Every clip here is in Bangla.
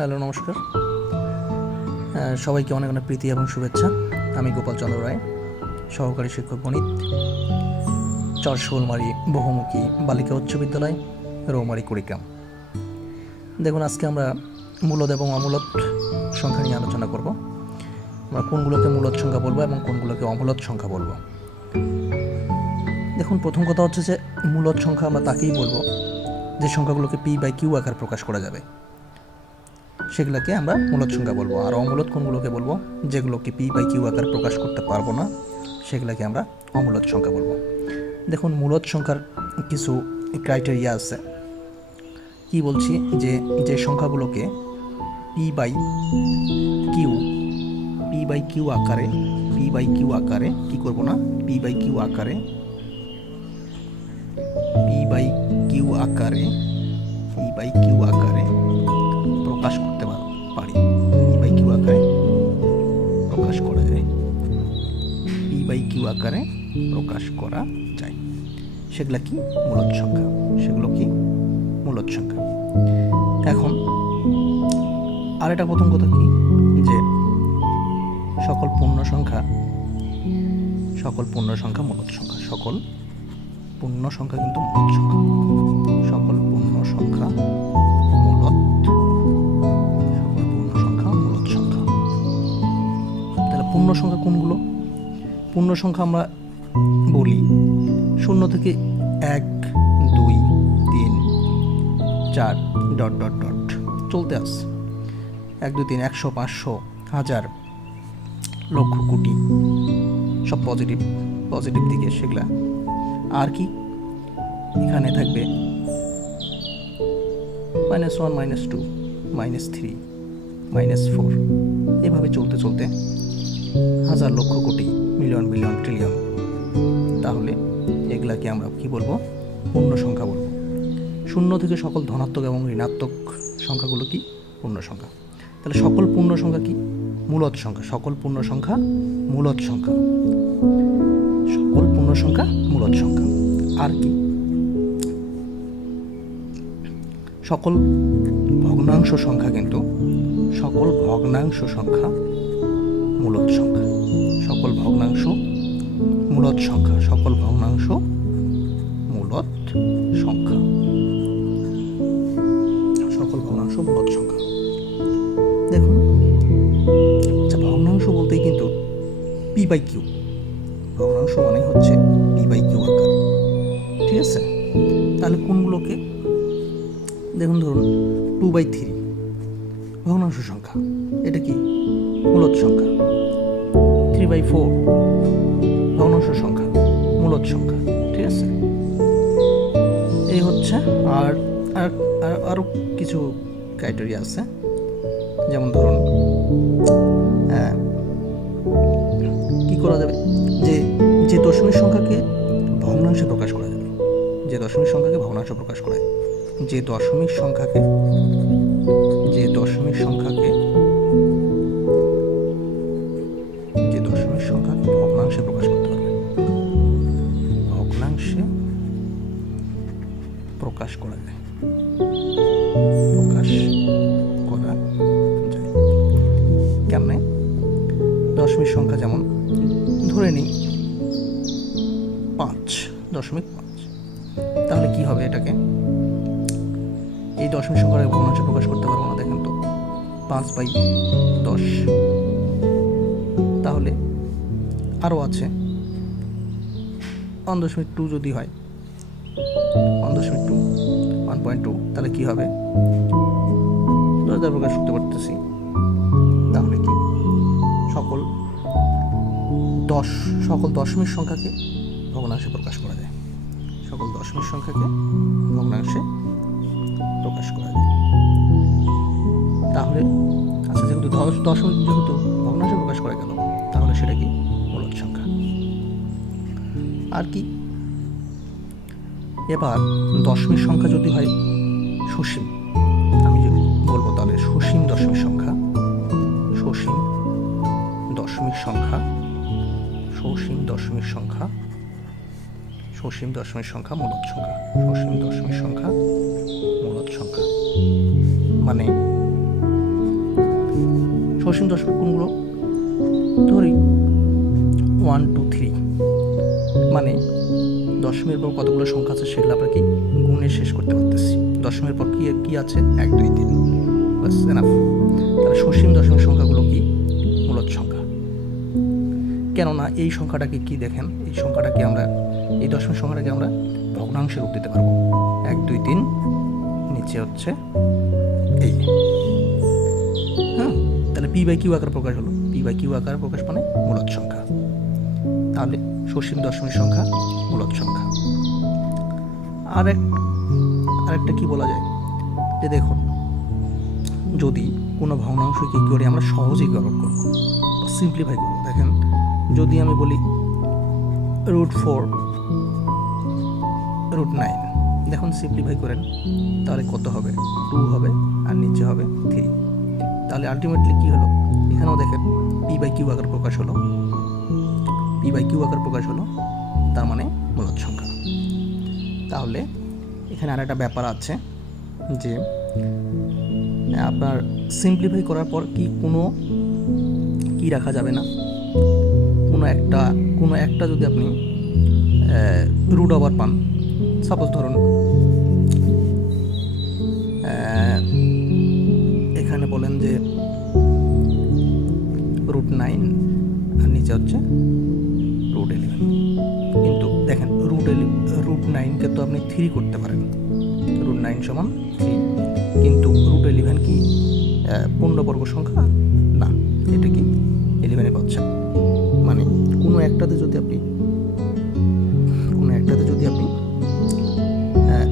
হ্যালো, নমস্কার। সবাইকে অনেক অনেক প্রীতি এবং শুভেচ্ছা। আমি গোপাল চন্দ্র রায়, সহকারী শিক্ষক গণিত, চরশোলমারি বহুমুখী বালিকা উচ্চ বিদ্যালয়, রৌমারি কুড়িগ্রাম। দেখুন, আজকে আমরা মূলদ এবং অমূলদ সংখ্যা নিয়ে আলোচনা করব। আমরা কোনগুলোকে মূলত সংখ্যা বলব এবং কোনগুলোকে অমূলদ সংখ্যা বলব। দেখুন, প্রথম কথা হচ্ছে যে মূলত সংখ্যা আমরা তাকেই বলব যে সংখ্যাগুলোকে পি বাই কিউ আকার প্রকাশ করা যাবে। সেগুলোকে আমরা মূলত সংখ্যা বলব। আর অমূলত কোনগুলোকে বলব? যেগুলোকে পি বাই কিউ আকার প্রকাশ করতে পারব না, সেগুলোকে আমরা অমূলত সংখ্যা বলব। দেখুন, মূলত সংখ্যার কিছু ক্রাইটেরিয়া আছে। কি বলছি? যে যে সংখ্যাগুলোকে P by Q, P by Q আকারে, পি বাই কিউ আকারে কি করব না? পি বাই কিউ আকারে, পি বাই কিউ আকারে, পি বাই কিউ আকারে প্রকাশ করতে পার- পি বাই কিউ আকারে প্রকাশ করা যায়। পি বাই কিউ আকারে প্রকাশ করা যায়। সেগুলো কি? মূলদ সংখ্যা। সেগুলো কি? মূলদ সংখ্যা। এখন, আরেকটা প্রথম কথা কি? যে সকল পূর্ণ সংখ্যা, সকল পূর্ণ সংখ্যা মূলদ সংখ্যা। সকল পূর্ণ সংখ্যা কিন্তু মূলদ সংখ্যা। সকল পূর্ণ সংখ্যা পূর্ণ সংখ্যা কোনগুলো? পূর্ণ সংখ্যা আমরা বলি শূন্য থেকে এক, দুই, তিন, চার, ডট ডট ডট। চলতে আস এক, দুই, তিন, একশো, পাঁচশো, হাজার, লক্ষ, কোটি। সব পজিটিভ পজিটিভ দিকে সেগুলা। আর কি? এখানে থাকবে minus one minus two minus three minus four এভাবে চলতে চলতে হাজার lakh crore, million billion trillion. তাহলে এগুলাকে আমরা কি বলব? পূর্ণ সংখ্যা বলব। শূন্য থেকে সকল ধনাত্মক এবং ঋণাত্মক সংখ্যাগুলো কি? পূর্ণ সংখ্যা। তাহলে সকল পূর্ণ সংখ্যা কি? মূলত সংখ্যা। সকল পূর্ণ সংখ্যা মূলত সংখ্যা। সকল পূর্ণ সংখ্যা মূলত সংখ্যা। আর কি? সকল ভগ্নাংশ সংখ্যা কিন্তু, সকল ভগ্নাংশ সংখ্যা মূলদ সংখ্যা সকল ভগ্নাংশ, মূলত সংখ্যা সকল ভগ্নাংশ, মূলত সংখ্যা। সকল ভগ্নাংশ মূলদ সংখ্যা। দেখুন আচ্ছা ভগ্নাংশ বলতেই কিন্তু পি বাই কিউ। ভগ্নাংশ মানে হচ্ছে পি বাই কিউ আকার। ঠিক আছে? তাহলে কোনগুলোকে? দেখুন, ধরুন, টু বাই থ্রি। ভগ্নাংশ সংখ্যা। এটা কি? মূলদ সংখ্যা। থ্রি বাই ফোর ভগ্নাংশ সংখ্যা মূলত সংখ্যা, ঠিক আছে? এই হচ্ছে আর আর, আর- আরও কিছু ক্রাইটেরিয়া আছে। যেমন ধরুন কি করা যাবে? যে যে দশমিক সংখ্যাকে ভগ্নাংশে প্রকাশ করা যাবে। যে দশমিক সংখ্যাকে ভগ্নাংশে প্রকাশ করা যে দশমিক সংখ্যাকে, যে দশমিক সংখ্যাকে প্রকাশ করা যায়। প্রকাশ করা যায়। কেমনে দশমিক সংখ্যা যেমন ধরে নিই পাঁচ, দশমিক পাঁচ। তাহলে কি হবে এটাকে? এই দশমিক সংখ্যার ভগ্নাংশে প্রকাশ করতে পারব না, দেখেন তো। পাঁচ বাই দশ। তাহলে আরও আছে ওয়ান দশমিক টু যদি হয়, ওয়ান দশমিক টু পয়েন্ট টু তাহলে কী হবে? দ্বারা প্রকাশ করতে পারতেছি। তাহলে কি? সকল দশ, সকল দশমিক সংখ্যাকে ভগ্নাংশে প্রকাশ করা যায়। সকল দশমিক সংখ্যাকে ভগ্নাংশে প্রকাশ করা যায়। তাহলে আচ্ছা যেহেতু দশ, দশমিক যেহেতু ভগ্নাংশে প্রকাশ করা গেল, তাহলে সেটা কি? মূলদ সংখ্যা। আর কি? এবার দশমীর সংখ্যা যদি হয় সসীম। আমি যদি বলব তাহলে সসীম দশমিক সংখ্যা, সসীম দশমিক সংখ্যা, সসীম দশমিক সংখ্যা, সসীম দশমিক সংখ্যা মূলত সংখ্যা, সসীম দশমিক সংখ্যা মূলদ সংখ্যা। মানে সসীম দশমিক কোনগুলো? ধরি ওয়ান টু থ্রি মানে দশমের পর কতগুলো সংখ্যা আছে সেগুলো আমরা কি গুণে শেষ করতে পারতেছি দশমের পর কি কি আছে? এক, দুই, তিন। তাহলে সসীম দশমিক সংখ্যাগুলো কি? মূলত সংখ্যা। কেননা এই সংখ্যাটাকে কি দেখেন? এই সংখ্যাটাকে আমরা এই দশমিক সংখ্যাটাকে আমরা ভগ্নাংশে রূপ দিতে পারব। এক, দুই, তিন। নিচে হচ্ছে এই। হ্যাঁ? তাহলে পি বাই কিউ আকার প্রকাশ হলো। পি বাই কিউ আকার প্রকাশ মানে মূলত সংখ্যা। সসীম দশমিক সংখ্যা, মূলত সংখ্যা। আর আরেক, আরেকটা কি বলা যায়? যে দেখুন, যদি কোনো ভগ্নাংশকে কী করে আমরা সহজেই গ্রহণ করব সিম্পলিফাই করব, দেখেন, যদি আমি বলি রুট ফোর রুট নাইন দেখুন সিম্পলিফাই করেন, তাহলে কত হবে? টু হবে, আর নিচে হবে থ্রি তাহলে আলটিমেটলি কী হলো? এখানেও দেখেন পি বাই কিউ আকার প্রকাশ হলো। পি বাই কিউ আকার প্রকাশ হলো, তার মানে মূলত সংখ্যা। তাহলে এখানে আর একটা ব্যাপার আছে যে, আপনার সিম্পলিফাই করার পর কি কোনো কি রাখা যাবে না? কোনো একটা কোনো একটা যদি আপনি রুট ওভার পান সাপোজ ধরুন এখানে বলেন যে রুট নাইন আর নিচে হচ্ছে রুট ইলেভেন কিন্তু দেখেন রুট রুট নাইনকে তো আপনি থ্রি করতে পারেন। রুট নাইন সমান থ্রি কিন্তু রুট এলিভেন কি পূর্ণবর্গ সংখ্যা? না, এটা কি ইলেভেনে পাচ্ছেন মানে কোনো একটাতে যদি আপনি, কোনো একটাতে যদি আপনি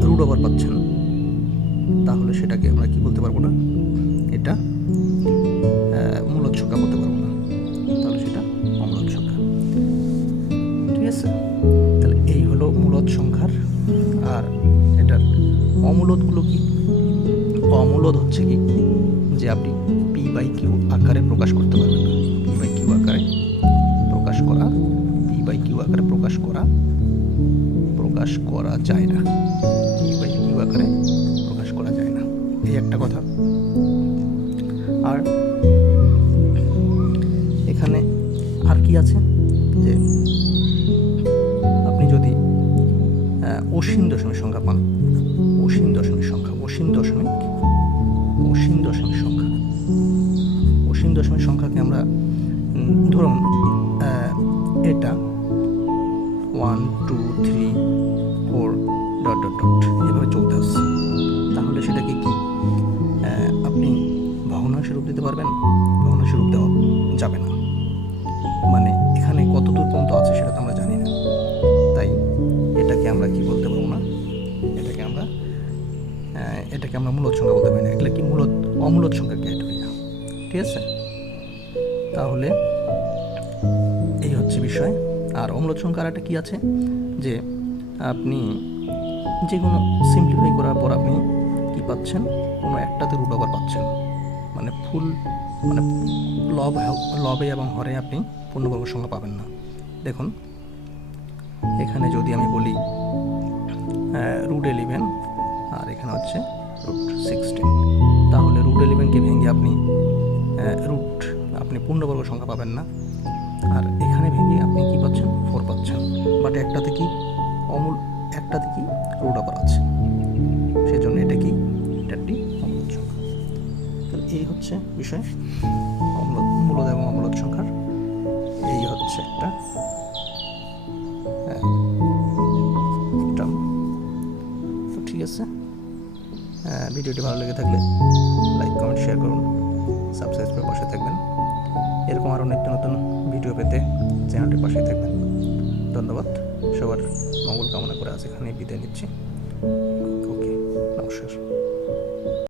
রুট ওভার পাচ্ছেন, তাহলে সেটাকে আমরা কি বলতে পারব না? আছে, তাহলে এই হলো মূলত সংখ্যার, আর এটার অমূলতগুলো কি? অমূলত হচ্ছে কি যে আপনি পি বাই কিউ আকারে প্রকাশ করতে পারবেন। না পি বাই কিউ আকারে প্রকাশ করা পি বাই কিউ আকারে প্রকাশ করা প্রকাশ করা যায় না। পি বাই কিউ আকারে প্রকাশ করা যায় না। এই একটা কথা। আর এখানে আর কি আছে? যে অসীম দশমিক সংখ্যা পান। অসীম দশমিক সংখ্যা, অসীম দশমিক অসীম দশমিক সংখ্যা। অসীম দশমিক সংখ্যাকে আমরা ধরুন এটা one two three four dot dot dot এভাবে চলতে আসছে। তাহলে সেটাকে কি? আপনি ভগ্নাংশে রূপ দিতে পারবেন ভগ্নাংশে রূপ দেওয়া যাবে না। মানে এখানে কত দূর পর্যন্ত আছে সেটা তো আমরা জানি না। আমরা কি বলতে পারব না? এটাকে আমরা এটাকে আমরা মূলত সংখ্যা বলতে পারি না। এগুলো কি মূলত অমূলত সংখ্যা ক্যাটাগরি ঠিক আছে? তাহলে এই হচ্ছে বিষয়। আর অমূলত সংখ্যা একটা কী আছে? যে আপনি যে কোনো সিম্পলিফাই করার পর আপনি কি পাচ্ছেন? কোনো একটাতে রুট ওভার পাচ্ছেন মানে ফুল মানে লব, লবে এবং হরে আপনি পূর্ণবর্গ সংখ্যা পাবেন না। দেখুন, এখানে যদি আমি বলি রুট ইলেভেন আর এখানে হচ্ছে রুট সিক্সটিন তাহলে রুট ইলেভেনকে ভেঙে আপনি রুট আপনি পূর্ণবর্গ সংখ্যা পাবেন না। আর এখানে ভেঙে আপনি কি পাচ্ছেন? ফোর পাচ্ছেন। বাট একটাতে কি? অমূল, একটাতে কি? রুট আবার আছে। সেজন্য এটা কি? এটা একটি অমূলত সংখ্যা। তাহলে এই হচ্ছে বিষয়। অম্লত মূলত এবং অমূলত সংখ্যার। এই হচ্ছে একটা ঠিক আছে? হ্যাঁ, ভিডিওটি ভালো লেগে থাকলে লাইক কমেন্ট শেয়ার করুন। সাবস্ক্রাইব করে পাশে থাকবেন। এরকম আরও নিত্য নতুন ভিডিও পেতে চ্যানেলটির পাশেই থাকবেন। ধন্যবাদ। সবার মঙ্গল কামনা করে আজ এখানে বিদায় নিচ্ছি। ওকে নমস্কার।